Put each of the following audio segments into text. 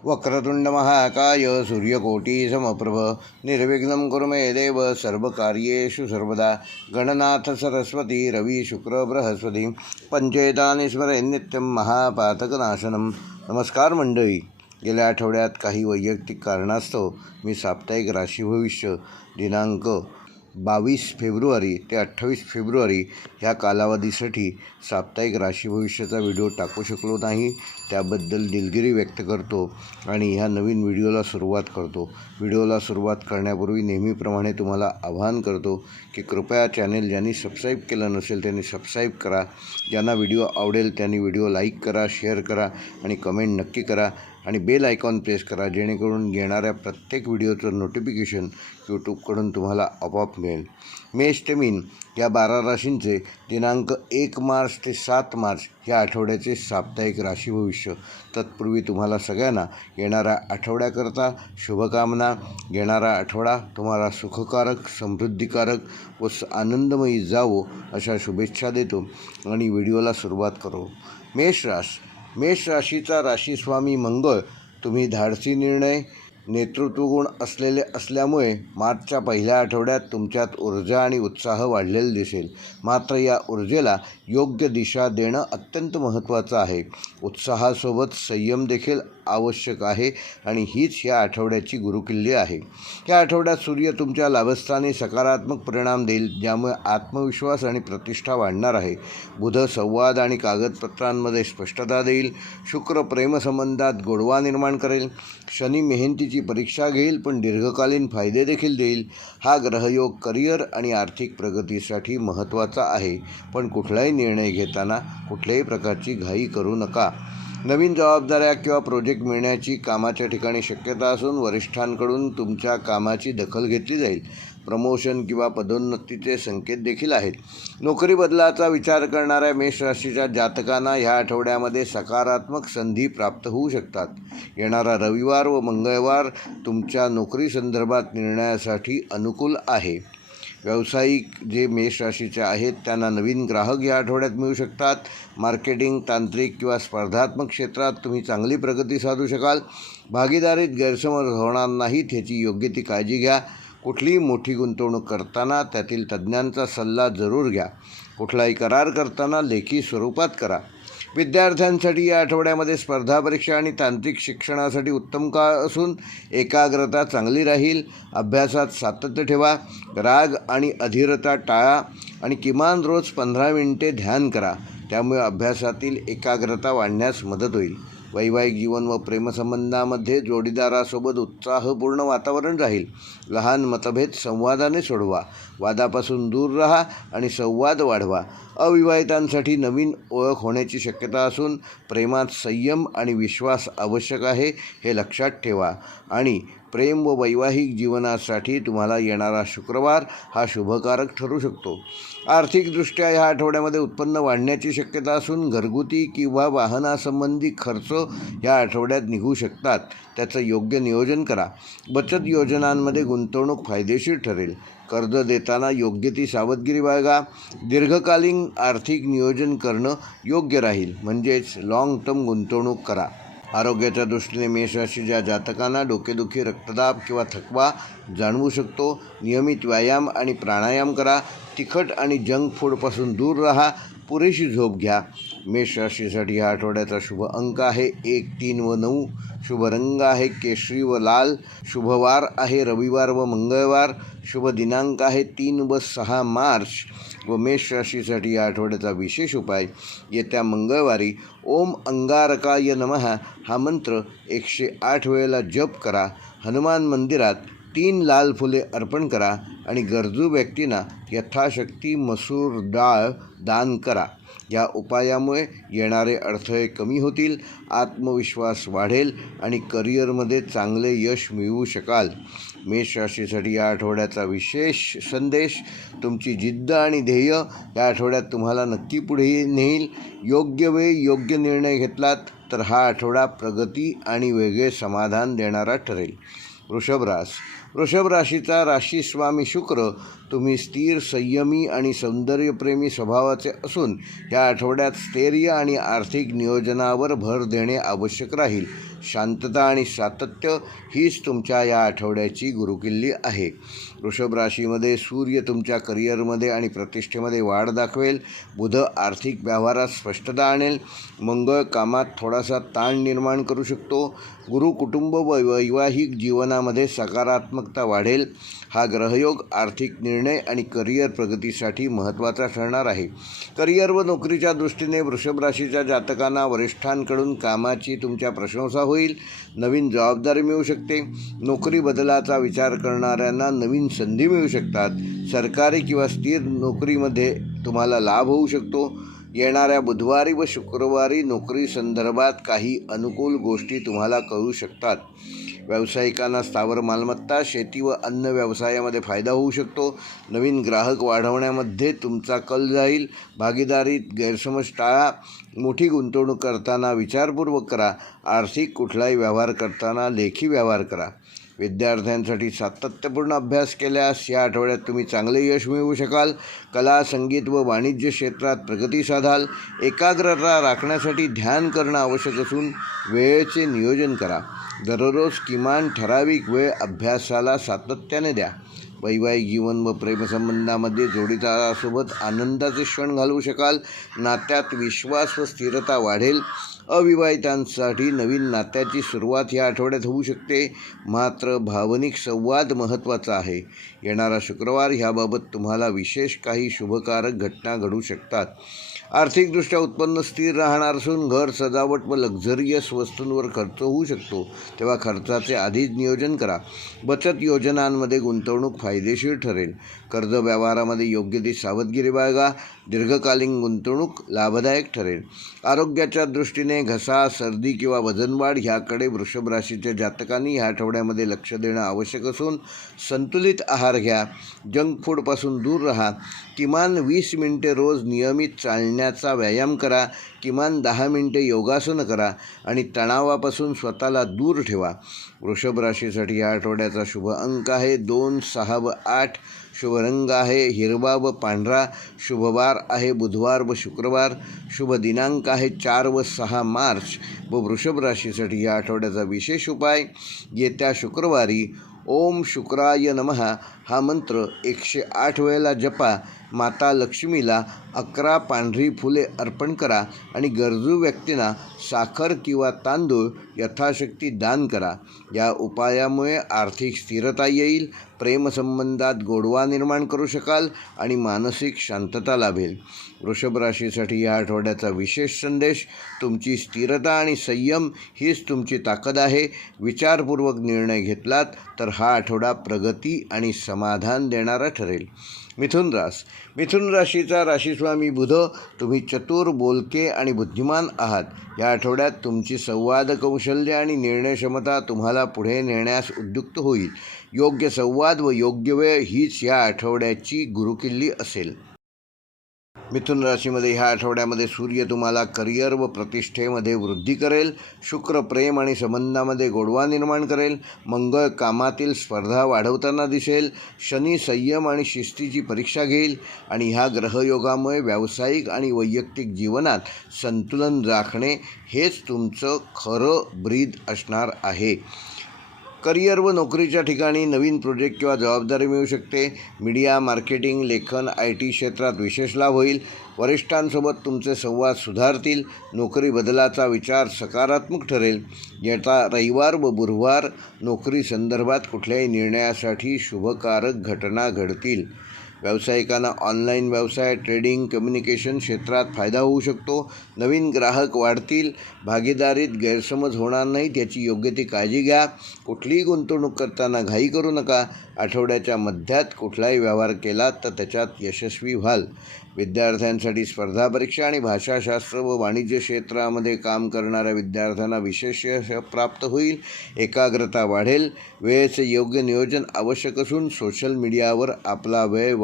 वक्रतुंड महाकाय सूर्यकोटी समप्रभ निर्विघ्नं कुरु मे देव सर्वकार्येषु सर्वदा गणनाथ सरस्वती रवि शुक्र बृहस्पती पंचेतानि स्मरेन्नित्यं महापातकनाशनं। नमस्कार मंडळी, गेल्या आठवड्यात काही वैयक्तिक कारणास्तव मी साप्ताहिक राशी भविष्य दिनांक 22 फेब्रुवारी ते 28 फेब्रुवारी ह्या कालावधीसाठी साप्ताहिक राशी भविष्याचा व्हिडिओ टाकू शकलो नाही, त्याबद्दल दिलगिरी व्यक्त करतो आणि ह्या नवीन व्हिडिओला सुरुवात करतो। व्हिडिओला सुरुवात करण्यापूर्वी नेहमीप्रमाणे तुम्हाला आवाहन करतो की कृपया चॅनेल ज्यांनी सबस्क्राईब केलं नसेल त्यांनी सबस्क्राईब करा, ज्यांना व्हिडिओ आवडेल त्यांनी व्हिडिओ लाईक करा, शेअर करा आणि कमेंट नक्की करा आणि बेल आयकॉन प्रेस करा, जेणेकरून येणाऱ्या प्रत्येक व्हिडिओचं नोटिफिकेशन यूट्यूबकडून तुम्हाला आपोआप मिळेल। मेष ते मीन या 12 राशींचे दिनांक 1 मार्च ते 7 मार्च या आठवड्याचे साप्ताहिक राशी भविष्य। तत्पूर्वी तुम्हाला सगळ्यांना येणाऱ्या आठवड्याकरता शुभकामना। येणारा आठवडा तुम्हाला सुखकारक, समृद्धिकारक व आनंदमयी जावो अशा शुभेच्छा देतो आणि व्हिडिओला सुरुवात करू। मेष राशीचा राशीस्वामी मंगळ तुम्ही धाडसी निर्णय, नेतृत्वगुण असलेले असल्यामुळे मार्चच्या पहिल्या आठवड्यात तुमच्यात ऊर्जा आणि उत्साह वाढलेला दिसेल। मात्र या ऊर्जेला योग्य दिशा देणं अत्यंत महत्त्वाचं आहे। उत्साहासोबत संयम देखील आवश्यक आहे आणि हीच या आठवड्याची गुरुकिल्ली आहे। या आठवड्यात सूर्य तुमच्या लाभस्थानी सकारात्मक परिणाम देईल, ज्यामुळे आत्मविश्वास आणि प्रतिष्ठा वाढणार आहे। बुध संवाद आणि कागदपत्रांमध्ये स्पष्टता देईल। शुक्र प्रेमसंबंधात गोडवा निर्माण करेल। शनी मेहनतीची परीक्षा घेईल पण दीर्घकालीन फायदे देखील देईल। हा ग्रहयोग करिअर आणि आर्थिक प्रगतीसाठी महत्त्वाचा आहे, पण कुठलाही निर्णय घेताना कुठल्याही प्रकारची घाई करू नका। नवीन जबाबदाऱ्या किंवा प्रोजेक्ट मिळण्याची कामाच्या ठिकाणी शक्यता असून वरिष्ठांकडून तुमच्या कामाची दखल घेतली जाईल। प्रमोशन किंवा पदोन्नतीचे संकेत देखील आहेत। नोकरी बदलाचा विचार करणाऱ्या मेष राशीच्या जातकांना ह्या आठवड्यामध्ये सकारात्मक संधी प्राप्त होऊ शकतात। येणारा रविवार व मंगळवार तुमच्या नोकरी संदर्भात निर्णयासाठी अनुकूल आहे। व्यावसायिक जे मेष राशीचे आहेत त्यांना नवीन ग्राहक या आठवड्यात मिळू शकतात। मार्केटिंग, तांत्रिक किंवा स्पर्धात्मक क्षेत्रात तुम्ही चांगली प्रगती साधू शकाल। भागीदारीत गैरसमज होणार नाहीत ह्याची योग्य ती काळजी घ्या। कुठलीही मोठी गुंतवणूक करताना त्यातील तज्ज्ञांचा सल्ला जरूर घ्या। कुठलाही करार करताना लेखी स्वरूपात करा। विद्यार्थ्यांसाठी या आठवड्यामध्ये स्पर्धा परीक्षा आणि तांत्रिक शिक्षणासाठी उत्तम काळ असून एकाग्रता चांगली राहील। अभ्यासात सातत्य ठेवा। राग आणि अधीरता टाळा आणि किमान रोज 15 मिनिटे ध्यान करा, त्यामुळे अभ्यासातील एकाग्रता वाढण्यास मदत होईल। वैवाहिक जीवन व प्रेमसंबंधामध्ये जोडीदारासोबत उत्साहपूर्ण वातावरण राहील। लहान मतभेद संवादाने सोडवा। वादापासून दूर राहा आणि संवाद वाढवा। अविवाहितांसाठी नवीन ओळख होण्याची शक्यता असून प्रेमात संयम आणि विश्वास आवश्यक आहे, हे लक्षात ठेवा। आणि प्रेम व वैवाहिक जीवनासाठी तुम्हाला येणारा शुक्रवार हा शुभकारक ठरू शकतो। आर्थिकदृष्ट्या ह्या आठवड्यामध्ये उत्पन्न वाढण्याची शक्यता असून घरगुती किंवा वाहनासंबंधी खर्च ह्या आठवड्यात निघू शकतात, त्याचं योग्य नियोजन करा। बचत योजनांमध्ये गुंतवणूक फायदेशीर ठरेल। कर्ज देताना योग्य ती सावधगिरी बाळगा। दीर्घकालीन आर्थिक नियोजन करणं योग्य राहील, म्हणजेच लाँग टर्म गुंतवणूक करा। आरोग्याच्या दृष्टीने मेष राशीच्या जातकांना डोकेदुखी, रक्तदाब किंवा थकवा जाणवू शकतो। नियमित व्यायाम आणि प्राणायाम करा। तिखट आणि जंक फूडपासून दूर राहा। पुरेशी झोप घ्या। मेष राशीसाठी ह्या आठवड्याचा शुभ अंक आहे 1, 3 व 9। शुभ रंग आहे केशरी व लाल। शुभवार आहे रविवार व मंगळवार। शुभ दिनांक आहे 3 व 6 मार्च। व मेष राशीसाठी या आठवड्याचा विशेष उपाय, येत्या मंगळवारी ओम अंगारकाय नमः हा मंत्र 108 वेळेला जप करा। हनुमान मंदिरात 3 लाल फुले अर्पण करा आणि गरजू व्यक्तींना यथाशक्ती मसूर डाळ दान करा। या उपायामुळे येणारे अडथळे कमी होतील, आत्मविश्वास वाढेल आणि करिअरमध्ये चांगले यश मिळवू शकाल। मेष राशीसाठी या आठवड्याचा विशेष संदेश, तुमची जिद्द आणि ध्येय या आठवड्यात तुम्हाला नक्की पुढे नेईल। योग्य वेळी योग्य निर्णय घेतलात तर हा आठवडा प्रगती आणि वेगळे समाधान देणारा ठरेल। वृषभ वृषभ राशीचा राशीस्वामी शुक्र तुम्ही स्थिर, संयमी आणि सौंदर्यप्रेमी स्वभावाचे असून या आठवड्यात स्थैर्य आणि आर्थिक नियोजनावर भर देणे आवश्यक राहील. शांतता आणि सातत्य हीच तुमच्या या आठवड्याची गुरुकिल्ली आहे. वृषभ राशीमध्ये सूर्य तुमच्या करिअरमध्ये आणि प्रतिष्ठेमध्ये वाढ दाखवेल. बुध आर्थिक व्यवहारात स्पष्टता आणेल. मंगळ कामात थोडासा ताण निर्माण करू शकतो. गुरु कुटुंब व वैवाहिक जीवनामध्ये सकारात्मकता वाढेल. हा ग्रहयोग आर्थिक निर्णय आणि करिअर प्रगतीसाठी महत्त्वाचा ठरणार आहे. करिअर व नोकरीच्या दृष्टीने वृषभ राशीच्या जातकांना वरिष्ठांकडून कामाची तुमच्या प्रशंसा होईल. नवीन जबाबदारी मिळू शकते. नोकरी बदलाचा विचार करणाऱ्यांना नवीन संधी मिळू शकतात. सरकारी किंवा स्थिर नोकरीमध्ये तुम्हाला लाभ होऊ शकतो. येणाऱ्या बुधवारी व शुक्रवारी नोकरी संदर्भात काही अनुकूल गोष्टी तुम्हाला कळू शकतात. व्यावसायिकांना स्थावर मालमत्ता, शेती व अन्न व्यवसायामध्ये फायदा होऊ शकतो. नवीन ग्राहक वाढवण्यामध्ये तुमचा कल जाईल. भागीदारीत गैरसमज टाळा. मोठी गुंतवणूक करताना विचारपूर्वक करा. आर्थिक कुठलाही व्यवहार करताना लेखी व्यवहार करा. विद्यार्थ्यांसाठी सातत्यपूर्ण अभ्यास केल्यास या आठवड्यात तुम्ही चांगले यश मिळवू शकाल. कला, संगीत व वाणिज्य क्षेत्रात प्रगती साधाल. एकाग्रता राखण्यासाठी ध्यान करणं आवश्यक असून वेळेचे नियोजन करा. दररोज किमान ठराविक वेळ अभ्यासाला सातत्याने द्या. वैवाहिक जीवन व प्रेमसंबंधामध्ये जोडीदारासोबत आनंदाचे क्षण घालवू शकाल. नात्यात विश्वास व स्थिरता वाढेल. अविवाहितांसाठी नवीन नात्याची सुरुवात या आठवड्यात होऊ शकते. मात्र भावनिक संवाद महत्त्वाचा आहे. येणारा शुक्रवार ह्याबाबत तुम्हाला विशेष काही शुभकारक घटना घडू शकतात. आर्थिकदृष्ट्या उत्पन्न स्थिर राहणार असून घर सजावट व लक्झरियस वस्तूंवर खर्च होऊ शकतो. तेव्हा खर्चाचे आधीच नियोजन करा. बचत योजनांमध्ये गुंतवणूक फायदेशीर ठरेल. कर्ज व्यवहारामध्ये योग्य ती सावधगिरी बाळगा. दीर्घकालीन गुंतवणूक लाभदायक ठरेल. आरोग्याच्या दृष्टीने घसा, सर्दी किंवा वजनवाढ ह्याकडे वृषभ राशीच्या जातकांनी ह्या आठवड्यामध्ये लक्ष देणं आवश्यक असून संतुलित आहार घ्या. जंक फूडपासून दूर राहा. किमान 20 मिनिटे रोज नियमित चालण्याचा व्यायाम करा. किमान 10 मिनिटे योगासन करा आणि तणावापासून स्वतःला दूर ठेवा. वृषभ राशीसाठी या आठवड्याचा शुभ अंक आहे 2, 6 व 8. शुभ रंग आहे हिरवा व पांढरा. शुभ वार आहे बुधवार व शुक्रवार. शुभ दिनांक आहे 4 व 6 मार्च. व वृषभ राशीसाठी या आठवड्याचा विशेष उपाय येत्या शुक्रवारी ओम शुक्राय नमः हा मंत्र 108 वेळेला जपा. माता लक्ष्मीला 11 पांढरी फुले अर्पण करा आणि गरजू व्यक्तींना साखर किंवा तांदूळ यथाशक्ती दान करा. या उपायामुळे आर्थिक स्थिरता येईल. प्रेमसंबंधात गोडवा निर्माण करू शकाल आणि मानसिक शांतता लाभेल. वृषभ राशीसाठी या आठवड्याचा विशेष संदेश तुमची स्थिरता आणि संयम हीच तुमची ताकद आहे. विचारपूर्वक निर्णय घेतलात तर हा आठवडा प्रगती आणि समाधान देणारा ठरेल. मिथुन राशीचा राशीस्वामी बुध तुम्ही चतुर, बोलके आणि बुद्धिमान आहात. या आठवड्यात तुमची संवाद कौशल्य आणि निर्णय क्षमता तुम्हाला पुढे नेण्यास उद्युक्त होईल. योग्य संवाद व योग्य वेळ हीच या आठवड्याची गुरुकिल्ली असेल. मिथुन राशीमध्ये ह्या आठवड्यामध्ये सूर्य तुम्हाला करिअर व प्रतिष्ठेमध्ये वृद्धी करेल. शुक्र प्रेम आणि संबंधामध्ये गोडवा निर्माण करेल. मंगळ कामातील स्पर्धा वाढवताना दिसेल. शनी संयम आणि शिस्तीची परीक्षा घेईल आणि ह्या ग्रहयोगामुळे व्यावसायिक आणि वैयक्तिक जीवनात संतुलन राखणे हेच तुमचं खरं ब्रीद असणार आहे. करिअर व नोकरीच्या ठिकाणी नवीन प्रोजेक्ट किंवा जबाबदारी मिळू शकते. मीडिया, मार्केटिंग, लेखन, IT क्षेत्रात विशेष लाभ होईल. वरिष्ठांसोबत तुमचे संवाद सुधारतील. नोकरी बदलाचा विचार सकारात्मक ठरेल. येता रविवार व गुरुवार नोकरी संदर्भात कुठल्याही निर्णयासाठी शुभकारक घटना घडतील. व्यावसायिकांना ऑनलाईन व्यवसाय, ट्रेडिंग, कम्युनिकेशन क्षेत्रात फायदा होऊ शकतो. नवीन ग्राहक वाढतील. भागीदारीत गैरसमज होणार नाहीत याची योग्य ती काळजी घ्या. कुठलीही गुंतवणूक करताना घाई करू नका. आठवड्याच्या मध्यात कुठलाही व्यवहार केला तर त्याच्यात यशस्वी व्हाल. विद्यार्थ्यांसाठी स्पर्धा परीक्षा आणि भाषाशास्त्र व वाणिज्य क्षेत्रामध्ये काम करणाऱ्या विद्यार्थ्यांना विशेष यश प्राप्त होईल. एकाग्रता वाढेल. वेळेचे योग्य नियोजन आवश्यक असून सोशल मीडियावर आपला वेळ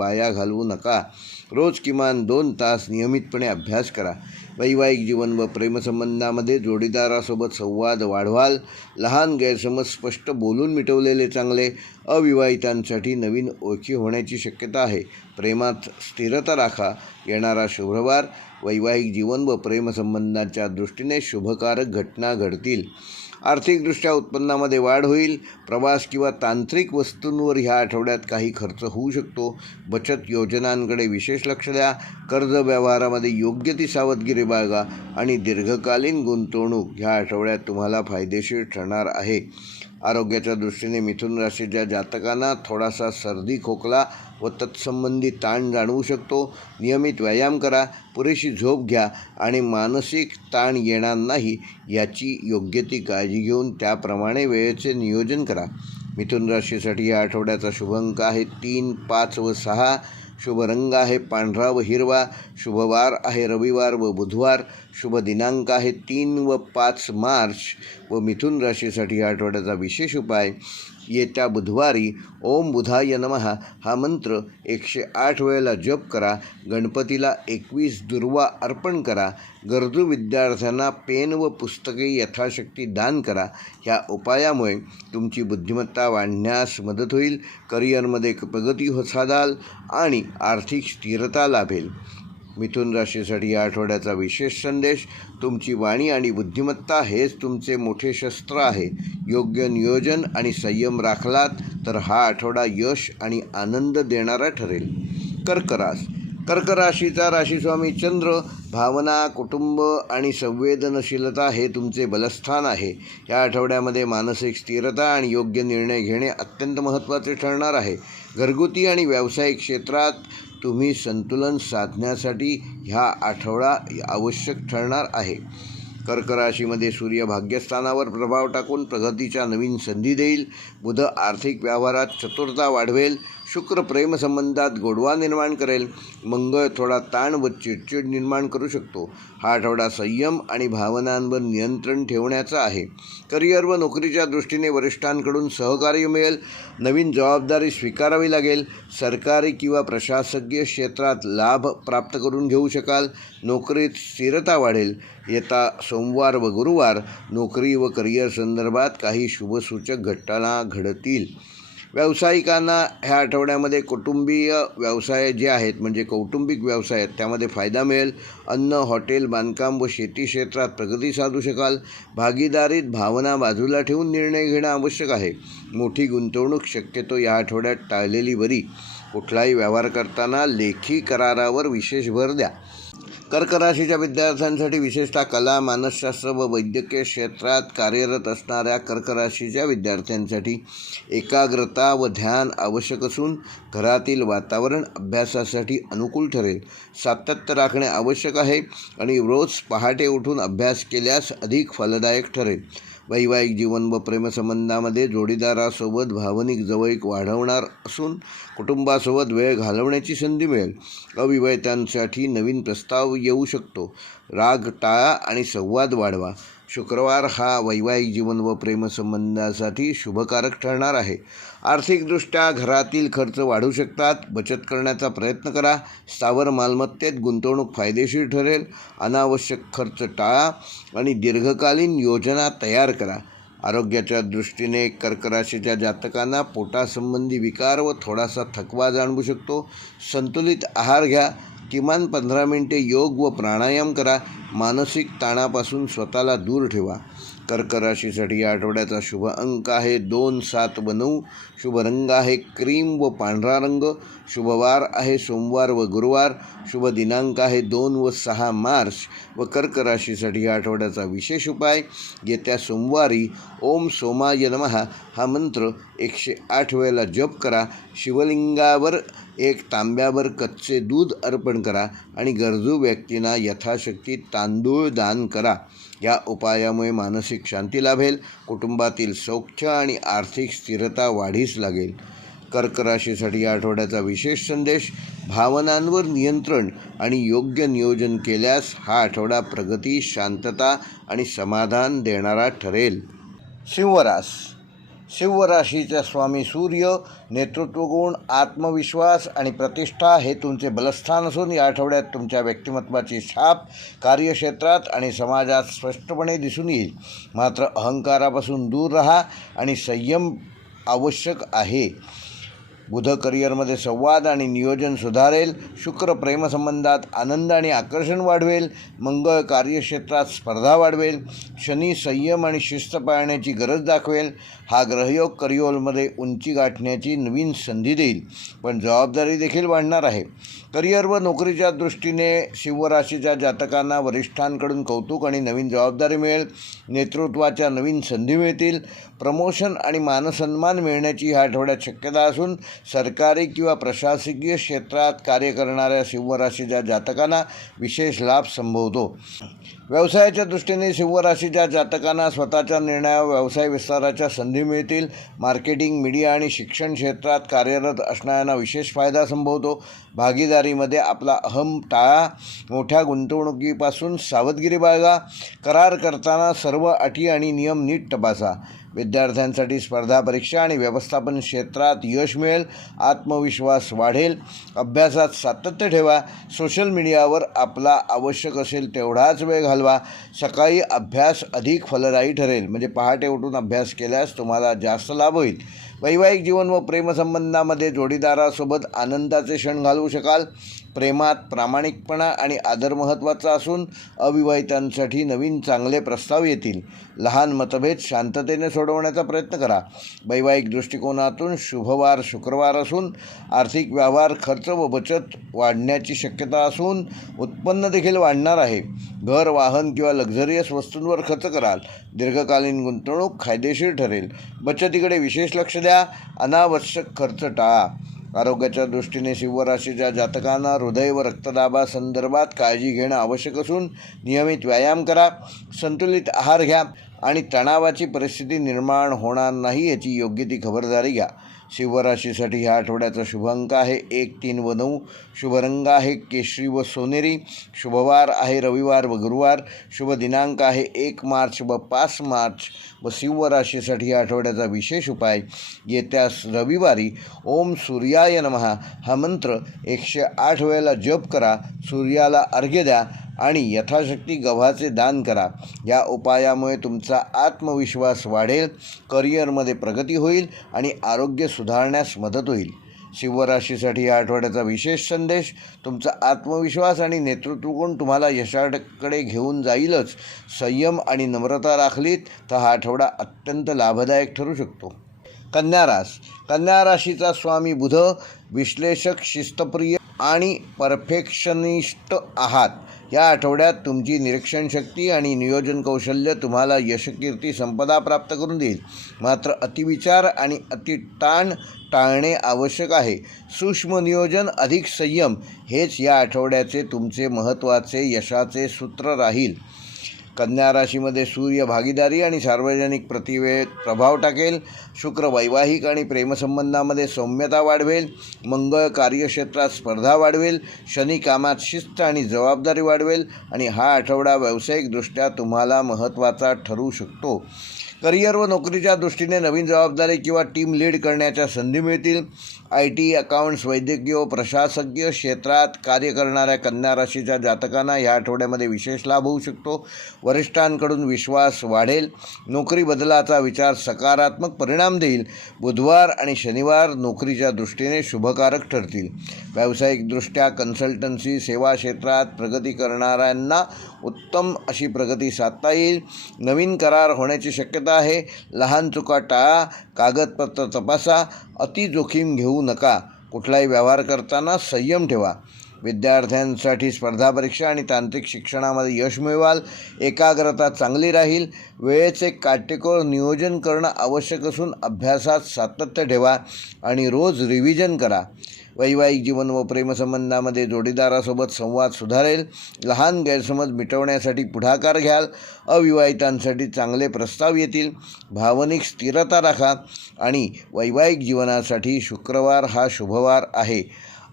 वाया घालवू नका. रोज किमान 2 तास नियमितपणे अभ्यास करा. वैवाहिक जीवन व प्रेमसंबंधामध्ये जोडीदारासोबत संवाद वाढवाल. लहान गैरसमज स्पष्ट बोलून मिटवलेले चांगले. अविवाहितांसाठी नवीन ओळखी होण्याची शक्यता आहे. प्रेमात स्थिरता राखा. येणारा शुक्रवार वैवाहिक जीवन व प्रेमसंबंधाच्या दृष्टीने शुभकारक घटना घडतील. आर्थिकदृष्ट्या उत्पन्नामध्ये वाढ होईल. प्रवास किंवा तांत्रिक वस्तूंवर ह्या आठवड्यात काही खर्च होऊ शकतो. बचत योजनांकडे विशेष लक्ष द्या. कर्ज व्यवहारामध्ये योग्य ती सावधगिरी बाळगा आणि दीर्घकालीन गुंतवणूक ह्या आठवड्यात तुम्हाला फायदेशीर ठरणार आहे. आरोग्याच्या दृष्टीने मिथुन राशीच्या जातकांना थोडासा सर्दी खोकला व तत्संबंधी ताण जाणवू शकतो. नियमित व्यायाम करा. पुरेशी झोप घ्या आणि मानसिक ताण येणार नाही याची योग्य ती काळजी घेऊन त्याप्रमाणे वेळेचे नियोजन करा. मिथुन राशीसाठी या आठवड्याचा शुभ अंक आहे 3, 5 व 6. शुभ रंग आहे पांढरा व हिरवा. शुभवार आहे रविवार व बुधवार. शुभ दिनांक आहे 3 व 5 मार्च. व मिथुन राशीसाठी या आठवड्याचा विशेष उपाय येत्या बुधवारी ओम बुधाय नमः हा मंत्र 108 वेळेला जप करा. गणपतीला 21 दुर्वा अर्पण करा. गरजू विद्यार्थ्यांना पेन व पुस्तके यथाशक्ती दान करा. ह्या उपायामुळे तुमची बुद्धिमत्ता वाढण्यास मदत होईल. करिअरमध्ये प्रगती साधाल आणि आर्थिक स्थिरता लाभेल. मिथुन राशीसाठी या आठवड्याचा विशेष संदेश तुमची वाणी आणि बुद्धिमत्ता हेच तुमचे मोठे शस्त्र आहे. योग्य नियोजन आणि संयम राखलात तर हा आठवडा यश आणि आनंद देणारा ठरेल. कर्क राशीचा राशीस्वामी चंद्र. भावना, कुटुंब आणि संवेदनशीलता हे तुमचे बलस्थान आहे. या आठवड्यामध्ये मानसिक स्थिरता आणि योग्य निर्णय घेणे अत्यंत महत्त्वाचे ठरणार आहे. घरगुती आणि व्यावसायिक क्षेत्रात तुम्ही संतुलन साधण्यासाठी ह्या आठवडा आवश्यक ठरणार आहे. कर्क राशीमध्ये सूर्य भाग्यस्थानावर प्रभाव टाकून प्रगतीच्या नवीन संधी देईल. बुध आर्थिक व्यवहारात चतुरता वाढवेल. शुक्र प्रेमसंबंधात गोडवा निर्माण करेल. मंगळ थोडा ताण व चिडचिड निर्माण करू शकतो. हा आठवडा संयम आणि भावनांवर नियंत्रण ठेवण्याचा आहे. करिअर व नोकरीच्या दृष्टीने वरिष्ठांकडून सहकार्य मिळेल. नवीन जबाबदारी स्वीकारावी लागेल. सरकारी किंवा प्रशासकीय क्षेत्रात लाभ प्राप्त करून घेऊ शकाल. नोकरीत स्थिरता वाढेल. येता सोमवार व गुरुवार नोकरी व करिअर संदर्भात काही शुभसूचक घटना घडतील. व्यावसायिकांना ह्या आठवड्यामध्ये कुटुंबीय व्यवसाय जे आहेत म्हणजे कौटुंबिक व्यवसाय आहेत त्यामध्ये फायदा मिळेल. अन्न, हॉटेल, बांधकाम व शेती क्षेत्रात प्रगती साधू शकाल. भागीदारीत भावना बाजूला ठेवून निर्णय घेणं आवश्यक आहे. मोठी गुंतवणूक शक्यतो या आठवड्यात टाळलेली बरी. कुठलाही व्यवहार करताना लेखी करारावर विशेष भर द्या. कर्क राशीच्या विद्यार्थ्यांसाठी विशेषतः कला, मानसशास्त्र व वैद्यकीय क्षेत्रात कार्यरत असणाऱ्या कर्क राशीच्या विद्यार्थ्यांसाठी एकाग्रता व ध्यान आवश्यक असून घरातील वातावरण अभ्यासासाठी अनुकूल ठरेल. सातत्य राखणे आवश्यक आहे आणि रोज पहाटे उठून अभ्यास केल्यास अधिक फलदायक ठरेल. वैवाहिक जीवन व प्रेमसंबंधामध्ये जोडीदारासोबत भावनिक जवळीक वाढवणार असून कुटुंबासोबत वेळ घालवण्याची संधी मिळेल. अविवाहितांसाठी नवीन प्रस्ताव येऊ शकतो. राग टाळा आणि संवाद वाढवा. शुक्रवार हा वैवाहिक जीवन व प्रेमसंबंधासाठी शुभकारक ठरणार आहे. आर्थिकदृष्ट्या घरातील खर्च वाढू शकतात. बचत करण्याचा प्रयत्न करा. स्थावर मालमत्तेत गुंतवणूक फायदेशीर ठरेल. अनावश्यक खर्च टाळा आणि दीर्घकालीन योजना तयार करा. आरोग्याच्या दृष्टीने कर्क राशीच्या जातकांना पोटासंबंधी विकार व थोडासा थकवा जाणवू शकतो. संतुलित आहार घ्या. किमान 15 मिनिटे योग व प्राणायाम करा. मानसिक ताणापासून स्वतःला दूर ठेवा. कर्क राशीसाठी या आठवड्याचा शुभ अंक आहे 2, 7 व 9. शुभ रंग आहे क्रीम व पांढरा रंग. शुभवार आहे सोमवार व गुरुवार. शुभ दिनांक आहे 2 व 6 मार्च. व कर्क राशीसाठी या आठवड्याचा विशेष उपाय येत्या सोमवारी ओम सोमाय नमः हा मंत्र 108 वेळेला जप करा. शिवलिंगावर 1 तांब्यावर कच्चे दूध अर्पण करा आणि गरजू व्यक्तींना यथाशक्ती तांदूळ दान करा. या उपायामुळे मानसिक शांती लाभेल. कुटुंबातील सौख्य आणि आर्थिक स्थिरता वाढीस लागेल. कर्क राशीसाठी या आठवड्याचा विशेष संदेश भावनांवर नियंत्रण आणि योग्य नियोजन केल्यास हा आठवडा प्रगती, शांतता आणि समाधान देणारा ठरेल. सिंह राशीचा स्वामी सूर्य नेतृत्वगुण, आत्मविश्वास आणि प्रतिष्ठा हे तुमचे बलस्थान असून या आठवड्यात तुमच्या व्यक्तिमत्वाची छाप कार्यक्षेत्रात आणि समाजात स्पष्टपणे दिसून येईल. मात्र अहंकारापासून दूर राहा आणि संयम आवश्यक आहे. बुध करिअरमध्ये संवाद आणि नियोजन सुधारेल. शुक्र प्रेमसंबंधात आनंद आणि आकर्षण वाढवेल. मंगळ कार्यक्षेत्रात स्पर्धा वाढवेल. शनी संयम आणि शिस्त पाळण्याची गरज दाखवेल. हा ग्रहयोग करिअरमध्ये उंची गाठण्याची नवीन संधी देईल, पण जबाबदारी देखील वाढणार आहे. करिअर व नोकरीच्या दृष्टीने सिंह राशीच्या जातकांना वरिष्ठांकडून कौतुक आणि नवीन जबाबदारी मिळेल. नेतृत्वाच्या नवीन संधी मिळतील. प्रमोशन आणि मानसन्मान मिळण्याची ह्या आठवड्यात शक्यता असून सरकारी किंवा प्रशासकीय क्षेत्रात कार्य करणाऱ्या सिंह राशीच्या जातकांना विशेष लाभ संभवतो. व्यवसायाच्या दृष्टीने सिंह राशीच्या जातकांना स्वतःच्या निर्णयावर व्यवसाय विस्ताराच्या संधी मिळतील. मार्केटिंग, मीडिया आणि शिक्षण क्षेत्रात कार्यरत असणाऱ्यांना विशेष फायदा संभवतो. भागीदारीमध्ये आपला अहम टाळा. मोठ्या गुंतवणुकीपासून सावधगिरी बाळगा. करार करताना सर्व अटी आणि नियम नीट तपासा. विद्यार्थ्यांसाठी स्पर्धा परीक्षा आणि व्यवस्थापन क्षेत्रात यश मिळेल. आत्मविश्वास वाढेल. अभ्यासात सातत्य ठेवा. सोशल मीडियावर आपला आवश्यक असेल तेवढाच वेळ घालवा. सकाळी अभ्यास अधिक फलदायी ठरेल, म्हणजे पहाटे उठून अभ्यास केल्यास तुम्हाला जास्त लाभ होईल. वैवाहिक जीवन व प्रेमसंबंधामध्ये जोडीदारासोबत आनंदाचे क्षण घालवू शकाल. प्रेमात प्रामाणिकपणा आणि आदर महत्त्वाचा असून अविवाहितांसाठी नवीन चांगले प्रस्ताव येतील. लहान मतभेद शांततेने सोडवण्याचा प्रयत्न करा. वैवाहिक दृष्टिकोनातून शुभवार शुक्रवार असून आर्थिक व्यवहार, खर्च व बचत वाढण्याची शक्यता असून उत्पन्न देखील वाढणार आहे. घर, वाहन किंवा लक्झरियस वस्तूंवर खर्च कराल. दीर्घकालीन गुंतवणूक फायदेशीर ठरेल. बचतीकडे विशेष लक्ष द्या. अनावश्यक खर्च टाळा. आरोग्याच्या दृष्टीने सिंह राशीच्या जातकांना हृदय व रक्तदाबासंदर्भात काळजी घेणं आवश्यक असून नियमित व्यायाम करा. संतुलित आहार घ्या आणि तणावाची परिस्थिती निर्माण होणार नाही याची योग्य ती खबरदारी घ्या. सिंह राशीसाठी ह्या आठवड्याचा शुभ अंक आहे 1, 3 व 9. शुभ रंग आहे केशरी व सोनेरी. शुभवार आहे रविवार व गुरुवार. शुभ दिनांक आहे 1 मार्च व 5 मार्च. व सिंह राशीसाठी या आठवड्याचा विशेष उपाय, येत्या रविवारी ओम सूर्याय नमः हा मंत्र 108 वेळेला जप करा. सूर्याला अर्घ्य द्या आणि यथाशक्ती गव्हाचे दान करा. या उपायामुळे तुमचा आत्मविश्वास वाढेल, करिअरमध्ये प्रगती होईल आणि आरोग्य सुधारण्यास मदत होईल. सिंह राशीसाठी या आठवड्याचा विशेष संदेश, तुमचा आत्मविश्वास आणि नेतृत्वगुण तुम्हाला यशाकडे घेऊन जाईलच. संयम आणि नम्रता राखलीत तर हा आठवडा अत्यंत लाभदायक ठरू शकतो. कन्या राशीचा स्वामी बुध विश्लेषक, शिस्तप्रिय आणि परफेक्शनिस्ट आहात. या आठवड्यात तुमची निरीक्षण शक्ती आणि नियोजन कौशल्य तुम्हाला यशकीर्ती संपदा प्राप्त करून देईल. मात्र अतिविचार आणि अतिताण टाळणे आवश्यक आहे. सूक्ष्म नियोजन, अधिक संयम हेच या आठवड्याचे तुमचे महत्त्वाचे यशाचे सूत्र राहील. कन्या राशीमध्ये सूर्य भागीदारी आणि सार्वजनिक प्रतिमेत प्रभाव टाकेल. शुक्र वैवाहिक आणि प्रेमसंबंधामध्ये सौम्यता वाढवेल. मंगळ कार्यक्षेत्रात स्पर्धा वाढवेल. शनी कामात शिस्त आणि जबाबदारी वाढवेल आणि हा आठवडा व्यावसायिकदृष्ट्या तुम्हाला महत्त्वाचा ठरू शकतो. करिअर व नोकरीच्या दृष्टीने नवीन जबाबदारी किंवा टीम लीड करण्याच्या संधी मिळतील. IT, अकाउंट्स, वैद्यकीय व प्रशासकीय क्षेत्रात कार्य करणाऱ्या कन्या राशीच्या जातकांना या आठवड्यामध्ये विशेष लाभ होऊ शकतो. वरिष्ठांकडून विश्वास वाढेल. नोकरी बदलाचा विचार सकारात्मक परिणाम देईल. बुधवार आणि शनिवार नोकरीच्या दृष्टीने शुभकारक ठरतील. व्यावसायिकदृष्ट्या कन्सल्टन्सी सेवा क्षेत्रात प्रगती करणाऱ्यांना उत्तम अशी प्रगती साधता येईल. नवीन करार होण्याची शक्यता आहे. लहान चुका टाळा. कागदपत्र तपासा. अति जोखीम घेऊ नका. कुठलाही व्यवहार करताना संयम ठेवा. विद्यार्थ्यांसाठी स्पर्धा परीक्षा आणि तांत्रिक शिक्षणामध्ये यश मिळवाल. एकाग्रता चांगली राहील. वेळेचे काटेकोर नियोजन करणं आवश्यक असून अभ्यासात सातत्य ठेवा आणि रोज रिव्हिजन करा. वैवाहिक जीवन व प्रेमसंबंधामध्ये जोडीदारासोबत संवाद सुधारेल. लहान गैरसमज मिटवण्यासाठी पुढाकार घ्याल. अविवाहितांसाठी चांगले प्रस्ताव येतील. भावनिक स्थिरता राखा आणि वैवाहिक जीवनासाठी शुक्रवार हा शुभवार आहे.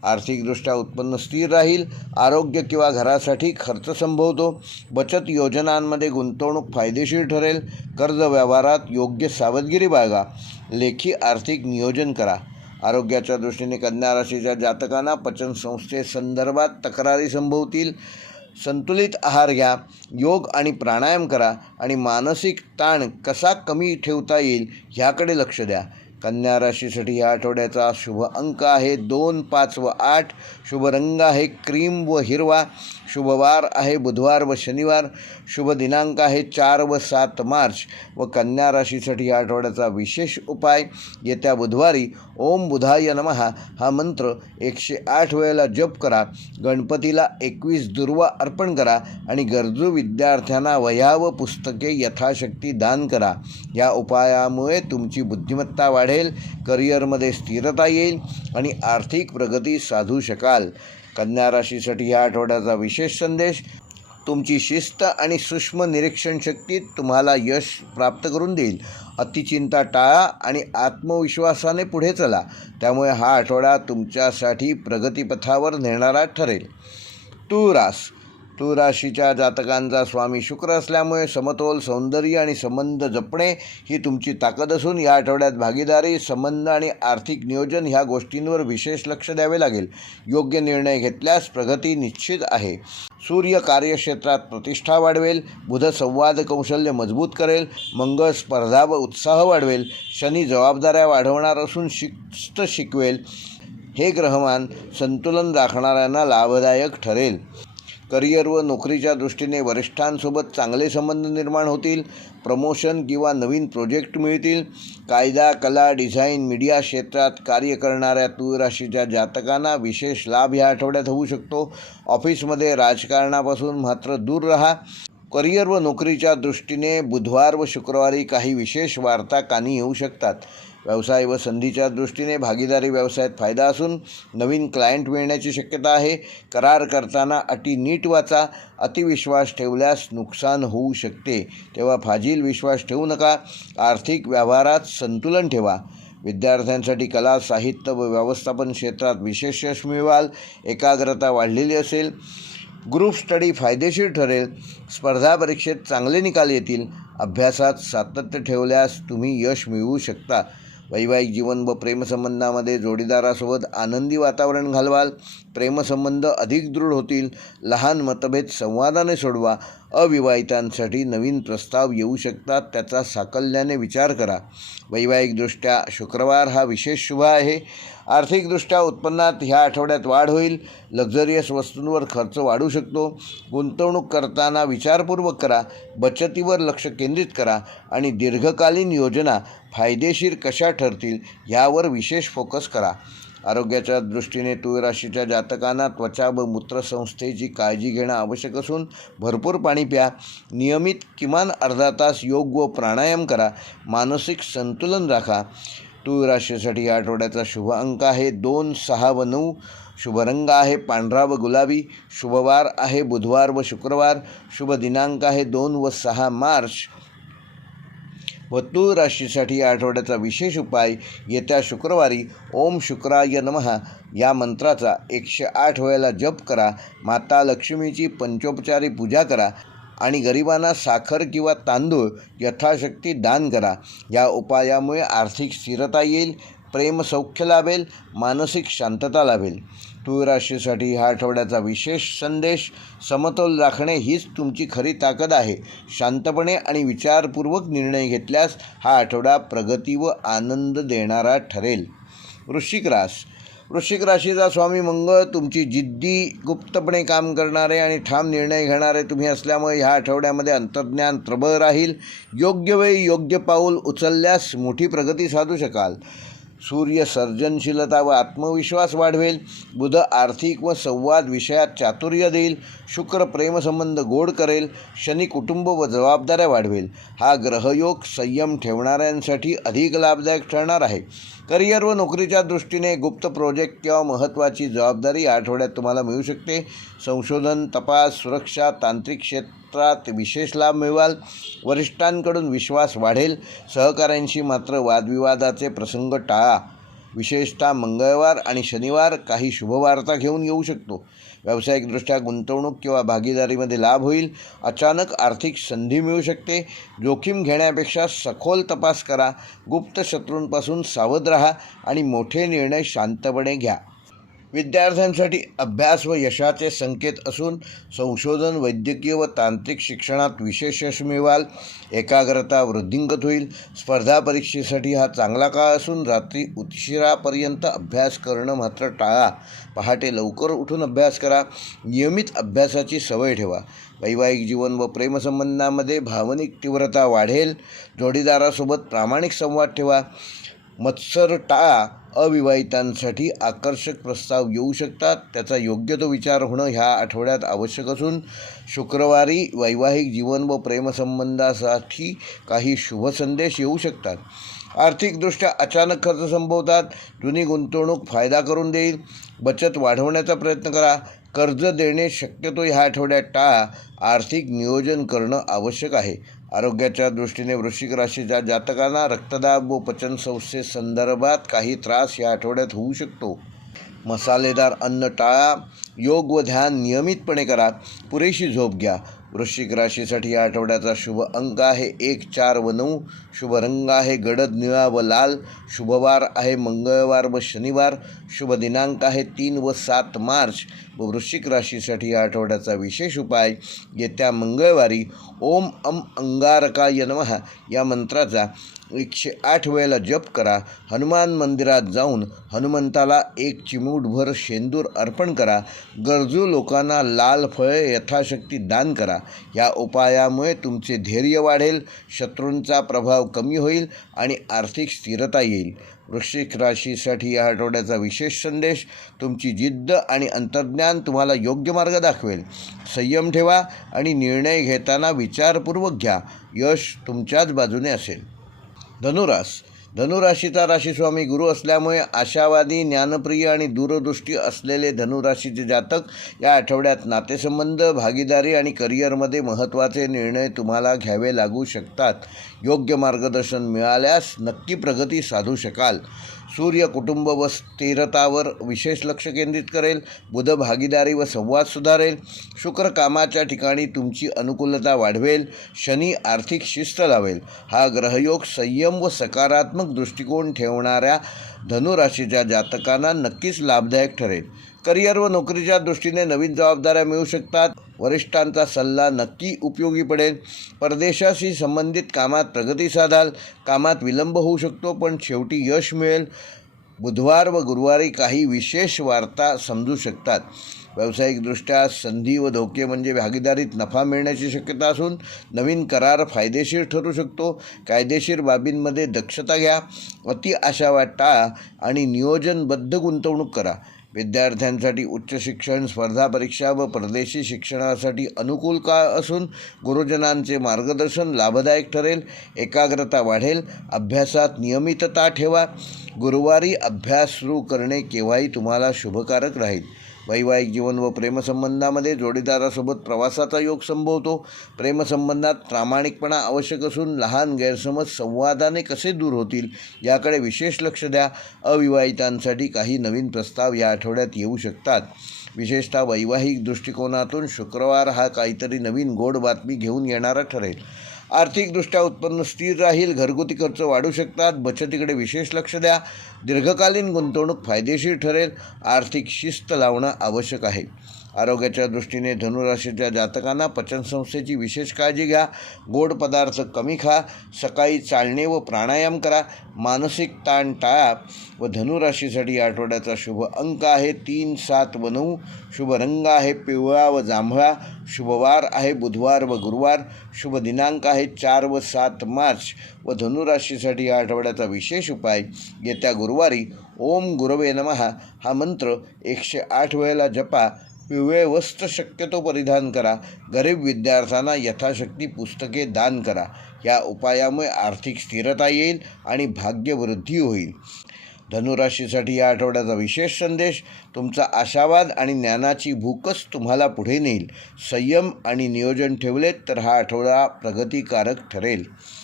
आर्थिकदृष्ट्या उत्पन्न स्थिर राहील. आरोग्य किंवा घरासाठी खर्च संभवतो. बचत योजनांमध्ये गुंतवणूक फायदेशीर ठरेल. कर्ज व्यवहारात योग्य सावधगिरी बाळगा. लेखी आर्थिक नियोजन करा. आरोग्याच्या दृष्टीने कन्या राशीच्या जातकांना पचनसंस्थेसंदर्भात तक्रारी संभवतील. संतुलित आहार घ्या, योग आणि प्राणायाम करा आणि मानसिक ताण कसा कमी ठेवता येईल ह्याकडे लक्ष द्या. कन्या राशीसाठी या आठवड्याचा शुभ अंक आहे 2, 5 व 8. शुभ रंग आहे क्रीम व हिरवा. शुभ वार आहे बुधवार व शनिवार. शुभ दिनांक आहे 4 व 7 मार्च. व कन्या राशीसाठी या आठवड्याचा विशेष उपाय येत्या बुधवारी ओम बुधाय नमः हा मंत्र 108 वेळेला जप करा. गणपतीला 21 दुर्वा अर्पण करा आणि गरजू विद्यार्थ्यांना वह्या व पुस्तके यथाशक्ती दान करा. या उपायामुळे तुमची बुद्धिमत्ता वाढेल, करिअरमध्ये स्थिरता येईल आणि आर्थिक प्रगती साधू शकाल. कन्या राशीसाठी या आठवड्याचा विशेष संदेश: तुमची शिस्त आणि सूक्ष्म निरीक्षण शक्ती तुम्हाला यश प्राप्त करून देईल. अतिचिंता टाळा आणि आत्मविश्वासाने पुढे चला. त्यामुळे हा आठवडा तुमच्यासाठी प्रगतीपथावर नेणारा ठरेल. तूळ राशीच्या जातकांचा स्वामी शुक्र असल्यामुळे समतोल, सौंदर्य आणि संबंध जपणे ही तुमची ताकद असून या आठवड्यात भागीदारी, संबंध आणि आर्थिक नियोजन ह्या गोष्टींवर विशेष लक्ष द्यावे लागेल. योग्य निर्णय घेतल्यास प्रगती निश्चित आहे. सूर्य कार्यक्षेत्रात प्रतिष्ठा वाढवेल. बुध संवाद कौशल्य मजबूत करेल. मंगळ स्पर्धा व उत्साह वाढवेल. शनी जबाबदाऱ्या वाढवणार असून शिस्त शिकवेल. हे ग्रहमान संतुलन राखणाऱ्यांना लाभदायक ठरेल. करिअर व नोकरीच्या दृष्टीने वरिष्ठांसोबत चांगले संबंध निर्माण होतील. प्रमोशन किंवा नवीन प्रोजेक्ट मिळतील. कायदा, कला, डिझाईन, मीडिया क्षेत्रात कार्य करणाऱ्या तूळ राशीच्या जातकांना विशेष लाभ या आठवड्यात होऊ शकतो. ऑफिसमध्ये राजकारणापासून मात्र दूर राहा. करिअर व नोकरीच्या दृष्टीने बुधवार व शुक्रवारी काही विशेष वार्ता कानी येऊ शकतात. व्यवसाय व संधीच्या दृष्टीने भागीदारी व्यवसायात फायदा असून नवीन क्लायंट मिळण्याची शक्यता आहे. करार करताना अटी नीट वाचा. अतिविश्वास ठेवल्यास नुकसान होऊ शकते, तेव्हा फाजील विश्वास ठेवू नका. आर्थिक व्यवहारात संतुलन ठेवा. विद्यार्थ्यांसाठी कला, साहित्य व व्यवस्थापन क्षेत्रात विशेष यश मिळवाल. एकाग्रता वाढलेली असेल. ग्रुप स्टडी फायदेशीर ठरेल. स्पर्धा परीक्षेत चांगले निकाल येतील. अभ्यासात सातत्य ठेवल्यास तुम्ही यश मिळवू शकता. वैवाहिक जीवन व प्रेमसंबंधामध्ये जोडीदारासोबत आनंदी वातावरण घालवाल. प्रेमसंबंध अधिक दृढ होतील. लहान मतभेद संवादाने सोडवा. अविवाहितांसाठी नवीन प्रस्ताव येऊ शकतात, त्याचा साकल्याने विचार करा. वैवाहिकदृष्ट्या शुक्रवार हा विशेष शुभ आहे. आर्थिकदृष्ट्या उत्पन्नात ह्या आठवड्यात वाढ होईल. लक्झरियस वस्तूंवर खर्च वाढू शकतो. गुंतवणूक करताना विचारपूर्वक करा. बचतीवर लक्ष केंद्रित करा आणि दीर्घकालीन योजना फायदेशीर कशा ठरतील यावर विशेष फोकस करा. आरोग्याच्या दृष्टीने तूळ राशीच्या जातकांना त्वचा व मूत्रसंस्थेची काळजी घेणं आवश्यक असून भरपूर पाणी प्या. नियमित किमान अर्धा तास योग व प्राणायाम करा. मानसिक संतुलन राखा. तूळ राशीसाठी या आठवड्याचा शुभ अंक आहे 2, 6 व 9. शुभ रंग आहे पांढरा व गुलाबी. शुभवार आहे बुधवार व शुक्रवार. शुभ दिनांक आहे 2 व 6 मार्च. व तूळ राशीसाठी या आठवड्याचा विशेष उपाय येत्या शुक्रवारी ओम शुक्राय नमः या मंत्राचा 108 वेळेला जप करा. माता लक्ष्मीची पंचोपचारी पूजा करा आणि गरिबांना साखर किंवा तांदूळ यथाशक्ती दान करा. या उपायामुळे आर्थिक स्थिरता येईल. प्रेमसौख्य लाभेल. मानसिक शांतता लाभेल. तूळ राशीसाठी ह्या आठवड्याचा विशेष संदेश: समतोल राखणे हीच तुमची खरी ताकद आहे. शांतपणे आणि विचारपूर्वक निर्णय घेतल्यास हा आठवडा प्रगती व आनंद देणारा ठरेल. वृश्चिक राशीचा स्वामी मंगळ तुमची जिद्दी, गुप्तपणे काम करणारे आणि ठाम निर्णय घेणारे तुम्ही असल्यामुळे ह्या आठवड्यामध्ये अंतर्ज्ञान प्रबळ राहील. योग्य वेळी योग्य पाऊल उचलल्यास मोठी प्रगती साधू शकाल. सूर्य सर्जनशीलता व आत्मविश्वास वाढवेल. बुध आर्थिक व संवाद विषयात चातुर्य देईल. शुक्र प्रेमसंबंध गोड करेल. शनी कुटुंब व जबाबदाऱ्या वाढवेल. हा ग्रहयोग संयम ठेवणाऱ्यांसाठी अधिक लाभदायक ठरणार आहे. करिअर व नोकरीच्या दृष्टीने गुप्त प्रोजेक्ट किंवा महत्त्वाची जबाबदारी या आठवड्यात तुम्हाला मिळू शकते. संशोधन, तपास, सुरक्षा, तांत्रिक क्षेत्रात विशेष लाभ मिळवाल. वरिष्ठांकडून विश्वास वाढेल. सहकाऱ्यांशी मात्र वादविवादाचे प्रसंग टाळा. विशेषतः मंगळवार आणि शनिवार काही शुभवार्ता घेऊन येऊ शकतो. व्यावसायिकदृष्ट्या गुंतवणूक किंवा भागीदारीमध्ये लाभ होईल. अचानक आर्थिक संधी मिळू शकते. जोखीम घेण्यापेक्षा सखोल तपास करा. गुप्त शत्रूंपासून सावध राहा आणि मोठे निर्णय शांतपणे घ्या. विद्यार्थ्यांसाठी अभ्यास व यशाचे संकेत असून संशोधन, वैद्यकीय व तांत्रिक शिक्षणात विशेष यश मिळवाल. एकाग्रता वृद्धिंगत होईल. स्पर्धा परीक्षेसाठी हा चांगला काळ असून रात्री उशिरापर्यंत अभ्यास करणं मात्र टाळा. पहाटे लवकर उठून अभ्यास करा. नियमित अभ्यासाची सवय ठेवा. वैवाहिक जीवन व प्रेमसंबंधामध्ये भावनिक तीव्रता वाढेल. जोडीदारासोबत प्रामाणिक संवाद ठेवा. मत्सर टाळा. अविवाहितांसाठी आकर्षक प्रस्ताव येऊ शकतात. त्याचा योग्य तो विचार होणं ह्या आठवड्यात आवश्यक असून शुक्रवारी वैवाहिक जीवन व प्रेमसंबंधासाठी काही शुभ संदेश येऊ शकतात. आर्थिकदृष्ट्या अचानक खर्च संभवतात. जुनी गुंतवणूक फायदा करून देईल. बचत वाढवण्याचा प्रयत्न करा. कर्ज देणे शक्यतो ह्या आठवड्यात टाळा. आर्थिक नियोजन करणं आवश्यक आहे. आरोग्याच्या दृष्टीने वृश्चिक राशीच्या जातकांना रक्तदाब व पचनसंस्थेसंदर्भात काही त्रास या आठवड्यात होऊ शकतो. मसालेदार अन्न टाळा. योग व ध्यान नियमितपणे करा. पुरेशी झोप घ्या. वृश्चिक राशीसाठी या आठवड्याचा शुभ अंक आहे 1, 4 व 9. शुभ रंग आहे गडद निळा व लाल. शुभवार आहे मंगळवार व शनिवार. शुभ दिनांक आहे 3 व 7 मार्च. व वृश्चिक राशीसाठी या आठवड्याचा विशेष उपाय येत्या मंगळवारी ओम अंगारकाय नमः या मंत्राचा 108 वेळेला जप करा. हनुमान मंदिरात जाऊन हनुमंताला 1 चिमूटभर शेंदूर अर्पण करा. गरजू लोकांना लाल फळे यथाशक्ती दान करा. या उपायामुळे तुमचे धैर्य वाढेल, शत्रूंचा प्रभाव कमी होईल आणि आर्थिक स्थिरता येईल. वृश्चिक राशीसाठी या आठवड्याचा विशेष संदेश: तुमची जिद्द आणि अंतर्ज्ञान तुम्हाला योग्य मार्ग दाखवेल. संयम ठेवा आणि निर्णय घेताना विचारपूर्वक घ्या. यश तुमच्याच बाजूने असेल. धनुराशीचा राशीस्वामी गुरु असल्यामुळे आशावादी, ज्ञानप्रिय आणि दूरदृष्टी असलेले धनुराशीचे जातक या आठवड्यात नातेसंबंध, भागीदारी आणि करिअरमध्ये महत्त्वाचे निर्णय तुम्हाला घ्यावे लागू शकतात. योग्य मार्गदर्शन मिळाल्यास नक्की प्रगती साधू शकाल. सूर्य कुटुंब व स्थिरतावर विशेष लक्ष केंद्रित करेल. बुध भागीदारी व संवाद सुधारेल. शुक्र कामाच्या ठिकाणी तुमची अनुकूलता वाढवेल. शनी आर्थिक शिस्त लावेल. हा ग्रहयोग संयम व सकारात्मक दृष्टिकोन ठेवणाऱ्या धनुराशीच्या जातकांना नक्कीच लाभदायक ठरेल. करिअर व नोकरीच्या दृष्टीने नवीन जबाबदाऱ्या मिळू शकतात. वरिष्ठांचा सल्ला नक्की उपयोगी पडेल. परदेशाशी संबंधित कामात प्रगती साधाल. कामात विलंब होऊ शकतो पण शेवटी यश मिळेल. बुधवार व गुरुवारी काही विशेष वार्ता समजू शकतात. व्यावसायिकदृष्ट्या संधी व धोके म्हणजे भागीदारीत नफा मिळण्याची शक्यता असून नवीन करार फायदेशीर ठरू शकतो. कायदेशीर बाबींमध्ये दक्षता घ्या. अति आशावाद टाळा आणि नियोजनबद्ध गुंतवणूक करा. विद्यार्थ्यांसाठी उच्च शिक्षण, स्पर्धा परीक्षा व परदेशी शिक्षणासाठी अनुकूल काळ असून गुरुजनांचे मार्गदर्शन लाभदायक ठरेल. एकाग्रता वाढेल. अभ्यासात नियमितता ठेवा. गुरुवारी अभ्यास सुरू करणे केव्हाही तुम्हाला शुभकारक राहील. वैवाहिक जीवन व प्रेमसंबंधामध्ये जोडीदारासोबत प्रवासाचा योग संभवतो. प्रेमसंबंधात प्रामाणिकपणा आवश्यक असून लहान गैरसमज संवादाने कसे दूर होतील याकडे विशेष लक्ष द्या. अविवाहितांसाठी काही नवीन प्रस्ताव या आठवड्यात येऊ शकतात. विशेषतः वैवाहिक दृष्टिकोनातून शुक्रवार हा काहीतरी नवीन गोड बातमी घेऊन येणारा ठरेल. आर्थिकदृष्ट्या उत्पन्न स्थिर राहील. घरगुती खर्च वाढू शकतात. बचतीकडे विशेष लक्ष द्या. दीर्घकालीन गुंतवणूक फायदेशीर ठरेल. आर्थिक शिस्त लावणं आवश्यक आहे. आरोग्याच्या दृष्टीने धनुराशीच्या जातकांना पचनसंस्थेची विशेष काळजी घ्या. गोड पदार्थ कमी खा. सकाळी चालणे व प्राणायाम करा. मानसिक ताण टाळा. व धनुराशीसाठी या आठवड्याचा शुभ अंक आहे 3, 7 व 9. शुभ रंग आहे पिवळा व जांभळा. शुभवार आहे बुधवार व गुरुवार. शुभ दिनांक आहे 4 व 7 मार्च. व धनुराशीसाठी या आठवड्याचा विशेष उपाय येत्या गुरुवारी ओम गुरवे नमः हा मंत्र 108 वेळेला जपा. पिवळे वस्त्र शक्यतो परिधान करा. गरीब विद्यार्थ्यांना यथाशक्ती पुस्तके दान करा. या उपायामुळे आर्थिक स्थिरता येईल आणि भाग्यवृद्धी होईल. धनुराशीसाठी या आठवड्याचा विशेष संदेश: तुमचा आशावाद आणि ज्ञानाची भूकच तुम्हाला पुढे नेईल. संयम आणि नियोजन ठेवलेत तर हा आठवडा प्रगतिकारक ठरेल.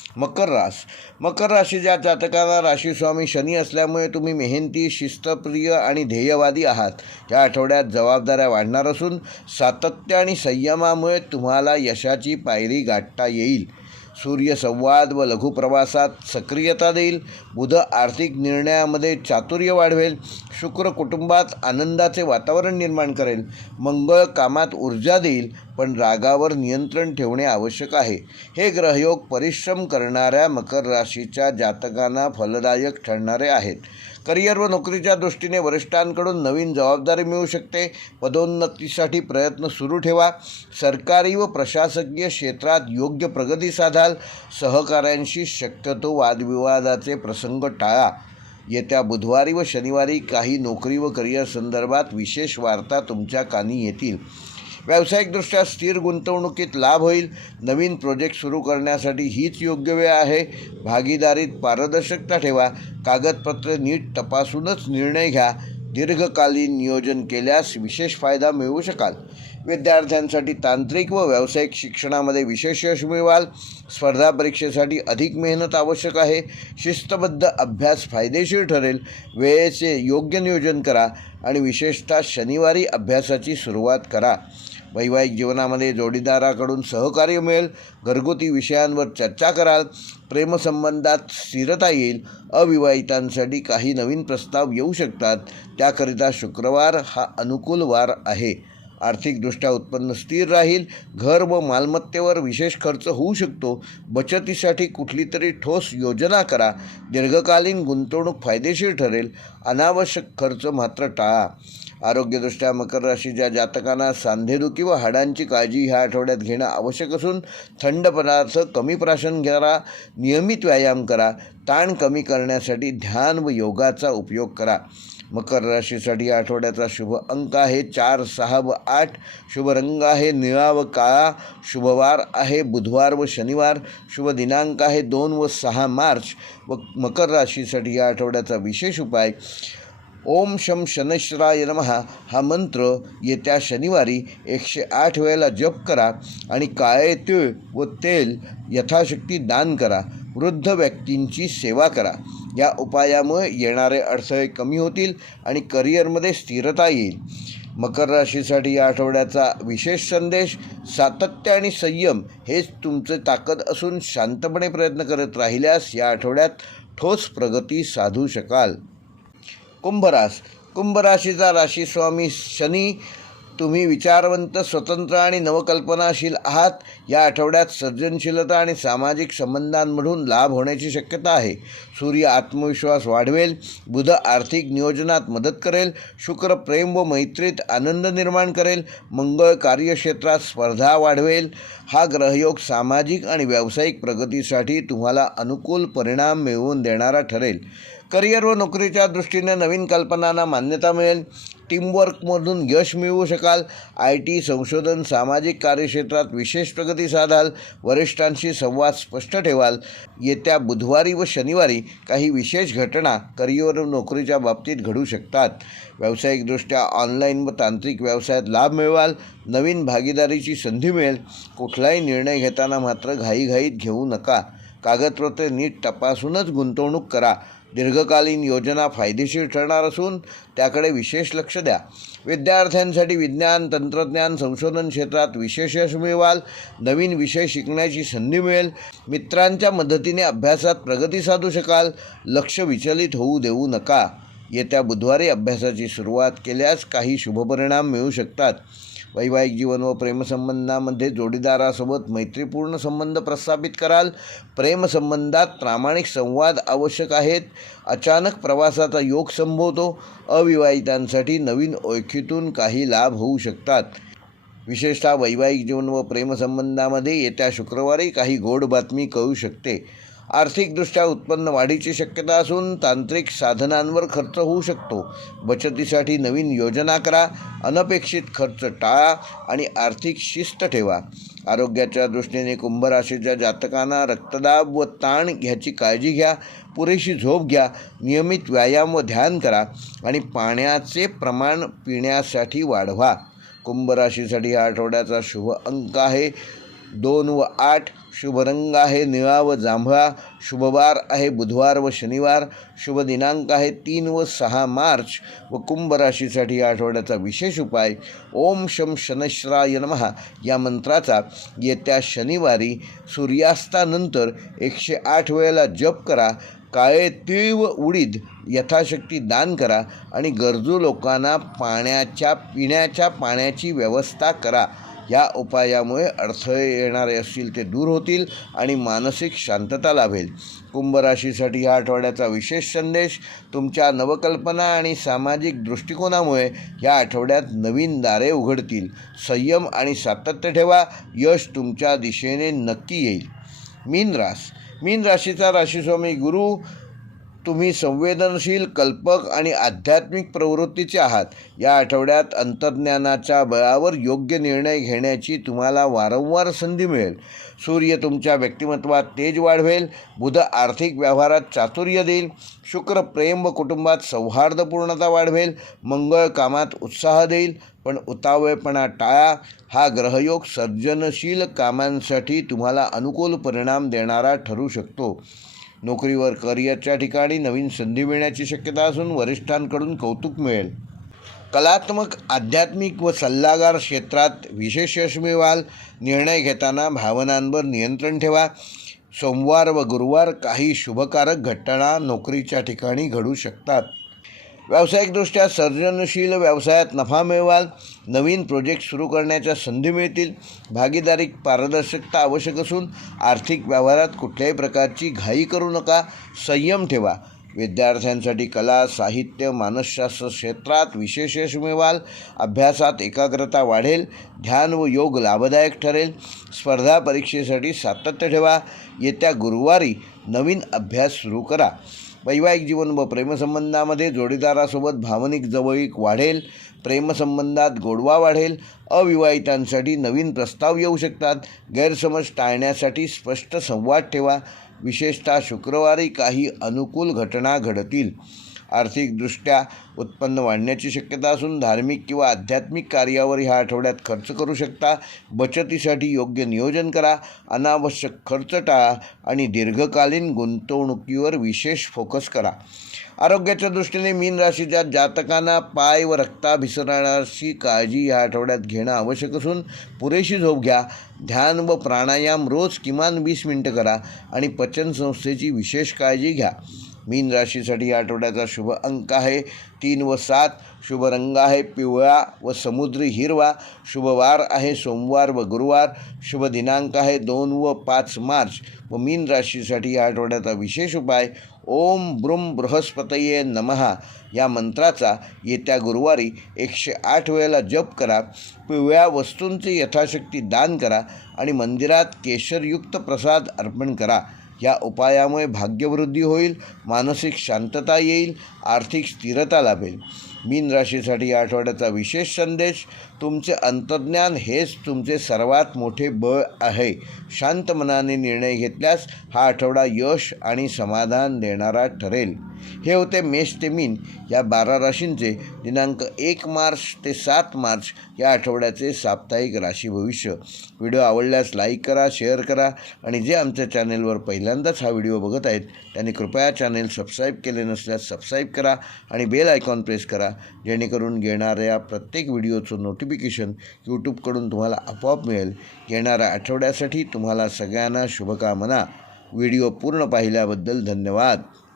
मकर राशीच्या जातकाला राशीस्वामी शनी असल्यामुळे तुम्ही मेहनती, शिस्तप्रिय आणि ध्येयवादी आहात. या आठवड्यात जबाबदाऱ्या वाढणार असून सातत्य आणि संयमामुळे तुम्हाला यशाची पायरी गाठता येईल. सूर्य संवाद व लघुप्रवासात सक्रियता देईल. बुध आर्थिक निर्णयामध्ये चातुर्य वाढवेल. शुक्र कुटुंबात आनंदाचे वातावरण निर्माण करेल. मंगळ कामात ऊर्जा देईल, पण रागावर नियंत्रण ठेवणे आवश्यक आहे. हे ग्रहयोग परिश्रम करणाऱ्या मकर राशीच्या जातकांना फलदायक ठरणारे आहेत. करिअर व नोकरीच्या दृष्टीने वरिष्ठांकडून नवीन जबाबदारी मिळू शकते. पदोन्नतीसाठी प्रयत्न सुरू ठेवा. सरकारी व प्रशासकीय क्षेत्रात योग्य प्रगती साधाल. सहकाऱ्यांशी शक्यतो वादविवादाचे प्रसंग टाळा. येत्या बुधवारी व शनिवारी काही नोकरी व करिअर संदर्भात विशेष वार्ता तुमच्या कानी येतील. व्यावसायिकदृष्ट्या स्थिर गुंतवणुकीत लाभ होईल. नवीन प्रोजेक्ट सुरू करण्यासाठी हीच योग्य वेळ आहे. भागीदारीत पारदर्शकता ठेवा. कागदपत्रे नीट तपासूनच निर्णय घ्या. दीर्घकालीन नियोजन केल्यास विशेष फायदा मिळवू शकाल. विद्यार्थ्यांसाठी तांत्रिक व व्यावसायिक शिक्षणामध्ये विशेष यश मिळवाल. स्पर्धा परीक्षेसाठी अधिक मेहनत आवश्यक आहे. शिस्तबद्ध अभ्यास फायदेशीर ठरेल. वेळेचे योग्य नियोजन करा आणि विशेषतः शनिवारी अभ्यासाची सुरुवात करा. वैवाहिक जीवनामध्ये जोडीदाराकडून सहकार्य मिळेल. घरगुती विषयांवर चर्चा कराल. प्रेमसंबंधात स्थिरता येईल. अविवाहितांसाठी काही नवीन प्रस्ताव येऊ शकतात. त्याकरिता शुक्रवार हा अनुकूल वार आहे. आर्थिकदृष्ट्या उत्पन्न स्थिर राहील. घर व मालमत्तेवर विशेष खर्च होऊ शकतो. बचतीसाठी कुठली तरी ठोस योजना करा. दीर्घकालीन गुंतवणूक फायदेशीर ठरेल. अनावश्यक खर्च मात्र टाळा. आरोग्यदृष्ट्या मकर राशीच्या जातकांना सांधेदुखी व हाडांची काळजी ह्या आठवड्यात घेणं आवश्यक असून थंड पदार्थ कमी प्राशन करा. नियमित व्यायाम करा. ताण कमी करण्यासाठी ध्यान व योगाचा उपयोग करा. मकर राशीसाठी या आठवड्याचा शुभ अंक आहे 4, 6 व 8. शुभ रंग आहे निळा व काळा. शुभवार आहे बुधवार व शनिवार. शुभ दिनांक आहे 2 व 6 मार्च. व मकर राशीसाठी या आठवड्याचा विशेष उपाय ओम शम शनैश्वराय नमः हा मंत्र येत्या शनिवारी 108 वेळेला जप करा आणि काळे तीळ व तेल यथाशक्ती दान करा. वृद्ध व्यक्तींची सेवा करा. या उपायामुळे येणारे अडथळे कमी होतील आणि करिअरमध्ये स्थिरता येईल. मकर राशीसाठी या आठवड्याचा विशेष संदेश सातत्य आणि संयम हेच तुमचे ताकद असून शांतपणे प्रयत्न करत राहिल्यास या आठवड्यात ठोस प्रगती साधू शकाल. कुंभ राशीचा राशीस्वामी शनी. तुम्ही विचारवंत, स्वतंत्र आणि नवकल्पनाशील आहात. या आठवड्यात सर्जनशीलता आणि सामाजिक संबंधांमधून लाभ होण्याची शक्यता आहे. सूर्य आत्मविश्वास वाढवेल. बुध आर्थिक नियोजनात मदत करेल. शुक्र प्रेम व मैत्रीत आनंद निर्माण करेल. मंगळ कार्यक्षेत्रात स्पर्धा वाढवेल. हा ग्रहयोग सामाजिक आणि व्यावसायिक प्रगतीसाठी तुम्हाला अनुकूल परिणाम मिळवून देणारा ठरेल. करिअर व नोकरीच्या दृष्टीने नवीन कल्पनांना मान्यता मिळेल. टीमवर्कमधून यश मिळवू शकाल. IT, संशोधन, सामाजिक कार्यक्षेत्रात विशेष प्रगती साधाल. वरिष्ठांशी संवाद स्पष्ट ठेवाल. येत्या बुधवारी व शनिवारी काही विशेष घटना करिअर व नोकरीच्या बाबतीत घडू शकतात. व्यावसायिकदृष्ट्या ऑनलाईन व तांत्रिक व्यवसायात लाभ मिळवाल. नवीन भागीदारीची संधी मिळेल. कुठलाही निर्णय घेताना मात्र घाईघाईत घेऊ नका. कागदपत्रे नीट तपासूनच गुंतवणूक करा. दीर्घकालीन योजना फायदेशीर ठरणार असून त्याकडे विशेष लक्ष द्या. विद्यार्थ्यांसाठी विज्ञान, तंत्रज्ञान, संशोधन क्षेत्रात विशेष यश मिळवाल. नवीन विषय शिकण्याची संधी मिळेल. मित्रांच्या मदतीने अभ्यासात प्रगती साधू शकाल. लक्ष विचलित होऊ देऊ नका. येत्या बुधवारी अभ्यासाची सुरुवात केल्यास काही शुभपरिणाम मिळू शकतात. वैवाहिक जीवन व प्रेमसंबंधामध्ये जोडीदारासोबत मैत्रीपूर्ण संबंध प्रस्थापित कराल. प्रेमसंबंधात प्रामाणिक संवाद आवश्यक आहेत. अचानक प्रवासाचा योग संभवतो. अविवाहितांसाठी नवीन ओळखीतून काही लाभ होऊ शकतात. विशेषतः वैवाहिक जीवन व प्रेमसंबंधामध्ये येत्या शुक्रवारी काही गोड बातमी कळू शकते. आर्थिकदृष्ट्या उत्पन्न वाढीची शक्यता असून तांत्रिक साधनांवर खर्च होऊ शकतो. बचतीसाठी नवीन योजना करा. अनपेक्षित खर्च टाळा आणि आर्थिक शिस्त ठेवा. आरोग्याच्या दृष्टीने कुंभ राशीच्या जातकांना रक्तदाब व ताण ह्याची काळजी घ्या. पुरेशी झोप घ्या. नियमित व्यायाम व ध्यान करा आणि पाण्याचे प्रमाण पिण्यासाठी वाढवा. कुंभ राशीसाठी या आठवड्याचा शुभ अंक आहे 2 व 8. शुभ रंग आहे निळा व जांभळा, शुभवार आहे बुधवार व शनिवार, शुभ दिनांक आहे 3 व 6 मार्च व कुंभ राशीसाठी या आठवड्याचा विशेष उपाय ओम शम शनैश्चराय नमः या मंत्राचा येत्या शनिवारी सूर्यास्तानंतर 108 वेळेला जप करा. काळे तीळ व उडीद यथाशक्ती दान करा आणि गरजू लोकांना पिण्याच्या पाण्याची व्यवस्था करा. या उपायामुळे अडथळे येणारे असतील ते दूर होतील आणि मानसिक शांतता लाभेल. कुंभ राशीसाठी या आठवड्याचा विशेष संदेश तुमच्या नवकल्पना आणि सामाजिक दृष्टिकोनामुळे या आठवड्यात नवीन दारे उघडतील. संयम आणि सातत्य ठेवा, यश तुमच्या दिशेने नक्की येईल. मीन राशीचा राशीस्वामी गुरु. तुम्ही संवेदनशील, कल्पक आणि आध्यात्मिक प्रवृत्तीचे आहात. या आठवड्यात अंतर्ज्ञानाच्या बळावर योग्य निर्णय घेण्याची तुम्हाला वारंवार संधी मिळेल. सूर्य तुमच्या व्यक्तिमत्वात तेज वाढवेल. बुध आर्थिक व्यवहारात चातुर्य देईल. शुक्र प्रेम व कुटुंबात सौहार्दपूर्णता वाढवेल. मंगळ कामात उत्साह देईल, पण उतावळेपणा टाळा. हा ग्रहयोग सर्जनशील कामांसाठी तुम्हाला अनुकूल परिणाम देणारा ठरू शकतो. नोकरीवर करिअरच्या ठिकाणी नवीन संधी मिळण्याची शक्यता असून वरिष्ठांकडून कौतुक मिळेल. कलात्मक, आध्यात्मिक व सल्लागार क्षेत्रात विशेष यश मिळवाल. निर्णय घेताना भावनांवर नियंत्रण ठेवा. सोमवार व गुरुवार काही शुभकारक घटना नोकरीच्या ठिकाणी घडू शकतात. व्यावसायिकदृष्ट्या सर्जनशील व्यवसायात नफा मिळवाल. नवीन प्रोजेक्ट सुरू करण्याच्या संधी मिळतील. भागीदारीत पारदर्शकता आवश्यक असून आर्थिक व्यवहारात कुठल्याही प्रकारची घाई करू नका. संयम ठेवा. विद्यार्थ्यांसाठी कला, साहित्य, मानसशास्त्र क्षेत्रात विशेष यश मिळवाल. अभ्यासात एकाग्रता वाढेल. ध्यान व योग लाभदायक ठरेल. स्पर्धा परीक्षेसाठी सातत्य ठेवा. येत्या गुरुवारी नवीन अभ्यास सुरू करा. वैवाहिक जीवन व प्रेमसंबंधामध्ये जोडीदारासोबत भावनिक जवळीक वाढेल. प्रेमसंबंधात गोडवा वाढेल. अविवाहितांसाठी नवीन प्रस्ताव येऊ शकतात. गैरसमज टाळण्यासाठी स्पष्ट संवाद ठेवा. विशेषतः शुक्रवारी काही अनुकूल घटना घडतील. आर्थिकदृष्ट्या उत्पन्न वाढण्याची शक्यता असून धार्मिक किंवा आध्यात्मिक कार्यावर ह्या आठवड्यात खर्च करू शकता. बचतीसाठी योग्य नियोजन करा. अनावश्यक खर्च टाळा आणि दीर्घकालीन गुंतवणुकीवर विशेष फोकस करा. आरोग्याच्या दृष्टीने मीन राशीच्या जातकांना पाय व रक्ताभिसरणाची काळजी या आठवड्यात घेणं आवश्यक असून पुरेशी झोप घ्या. ध्यान व प्राणायाम रोज किमान 20 मिनिटं करा आणि पचनसंस्थेची विशेष काळजी घ्या. मीन राशीसाठी या आठवड्याचा शुभ अंक आहे 3 व 7. शुभ रंग आहे पिवळा व समुद्री हिरवा. शुभवार आहे सोमवार व गुरुवार. शुभ दिनांक आहे 2 व 5 मार्च व मीन राशीसाठी या आठवड्याचा विशेष उपाय ओम ब्रूम बृहस्पतये नमः या मंत्राचा येत्या गुरुवारी 108 वेळेला जप करा. पिवळ्या वस्तूंचे यथाशक्ती दान करा आणि मंदिरात केशरयुक्त प्रसाद अर्पण करा. या उपायामुळे भाग्यवृद्धी होईल. मानसिक शांतता येईल. आर्थिक स्थिरता लाभेल. मीन राशीसाठी या आठवड्याचा विशेष संदेश तुमचे अंतर्ज्ञान हेच तुमचे सर्वात मोठे बळ आहे. शांत मनाने निर्णय घेतल्यास हा आठवडा यश आणि समाधान देणारा ठरेल. हे होते मेष ते मीन या 12 राशींचे दिनांक 1 मार्च ते 7 मार्च या आठवड्याचे साप्ताहिक राशी भविष्य. व्हिडिओ आवडल्यास लाईक करा, शेअर करा आणि जे आमच्या चॅनेलवर पहिल्यांदाच हा व्हिडिओ बघत आहेत त्यांनी कृपया चॅनेल सबस्क्राईब केले नसल्यास सबस्क्राईब करा आणि बेल आयकॉन प्रेस करा, जेणेकरून येणाऱ्या प्रत्येक व्हिडिओचं नोटिफिकेशन यूट्यूबकडून तुम्हाला आपोआप मिळेल. येणाऱ्या आठवड्यासाठी तुम्हाला सगळ्यांना शुभकामना. व्हिडिओ पूर्ण पाहिल्याबद्दल धन्यवाद.